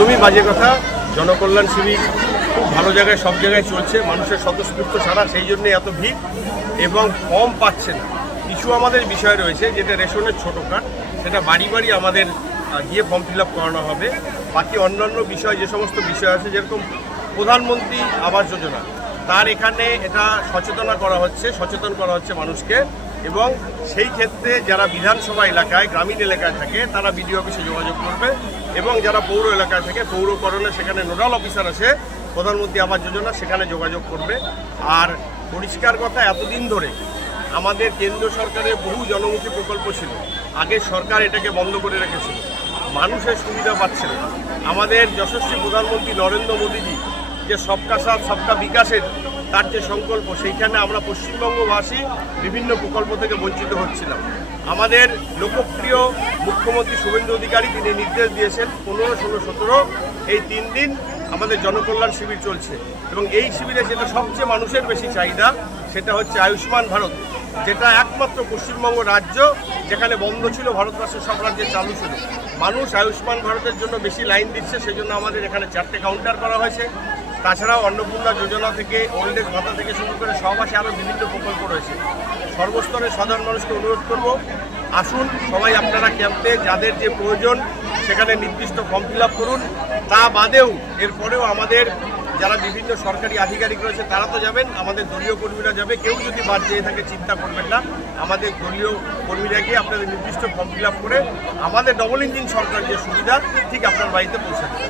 একদমই বাজে কথা। জনকল্যাণ শিবির খুব ভালো জায়গায়, সব জায়গায় চলছে, মানুষের স্বতঃস্ফূর্ত ছাড়া, সেই জন্যে এত ভিড় এবং ফর্ম পাচ্ছে না। কিছু আমাদের বিষয় রয়েছে, যেটা রেশনের ছোটো কার্ড, সেটা বাড়ি বাড়ি আমাদের গিয়ে ফর্ম ফিল আপ করানো হবে। বাকি অন্যান্য বিষয়, যে সমস্ত বিষয় আছে, যেরকম প্রধানমন্ত্রী আবাস যোজনা, তার এখানে এটা সচেতন করা হচ্ছে মানুষকে। এবং সেই ক্ষেত্রে যারা বিধানসভা এলাকায়, গ্রামীণ এলাকায় থাকে, তারা বিডিও অফিসে যোগাযোগ করবে, এবং যারা পৌর এলাকায় থাকে, পৌরকরণে সেখানে নোডাল অফিসার আছে প্রধানমন্ত্রী আবাস যোজনা, সেখানে যোগাযোগ করবে। আর পরিষ্কার কথা, এতদিন ধরে আমাদের কেন্দ্র সরকারের বহু জনমুখী প্রকল্প ছিল, আগের সরকার এটাকে বন্ধ করে রেখেছিল, মানুষের সুবিধা পাচ্ছে না। আমাদের যশস্বী প্রধানমন্ত্রী নরেন্দ্র মোদীজি যে সবকা সাথ সবকা বিকাশের তার যে সংকল্প, সেইখানে আমরা পশ্চিমবঙ্গবাসী বিভিন্ন প্রকল্প থেকে বঞ্চিত হচ্ছিলাম। আমাদের লোকপ্রিয় মুখ্যমন্ত্রী শুভেন্দু অধিকারী তিনি নির্দেশ দিয়েছেন 15, 16, 17 এই 3 দিন আমাদের জনকল্যাণ শিবির চলছে। এবং এই শিবিরে যেটা সবচেয়ে মানুষের বেশি চাহিদা, সেটা হচ্ছে আয়ুষ্মান ভারত, যেটা একমাত্র পশ্চিমবঙ্গ রাজ্য যেখানে বন্ধ ছিল, ভারতবর্ষের সব রাজ্যে চালু ছিল। মানুষ আয়ুষ্মান ভারতের জন্য বেশি লাইন দিচ্ছে, সেজন্য আমাদের এখানে 4টে কাউন্টার করা হয়েছে। তাছাড়াও অন্নপূর্ণা যোজনা থেকে, ওল্ড এজ ভাতা থেকে শুরু করে সব আসে, আরও বিভিন্ন প্রকল্প রয়েছে। সর্বস্তরের সাধারণ মানুষকে অনুরোধ করব, আসুন সবাই আপনারা ক্যাম্পে, যাদের যে প্রয়োজন সেখানে নির্দিষ্ট ফর্ম ফিল আপ করুন। তা বাদেও এরপরেও আমাদের যারা বিভিন্ন সরকারি আধিকারিক রয়েছে তারা তো যাবেন, আমাদের দলীয় কর্মীরা যাবে। কেউ যদি বাদ যেয়ে থাকে চিন্তা করবেন না, আমাদের দলীয় কর্মীরা গিয়ে আপনাদের নির্দিষ্ট ফর্ম ফিল আপ করে আমাদের ডবল ইঞ্জিন সরকার যে সুবিধা ঠিক আপনার বাড়িতে পৌঁছে দেবে।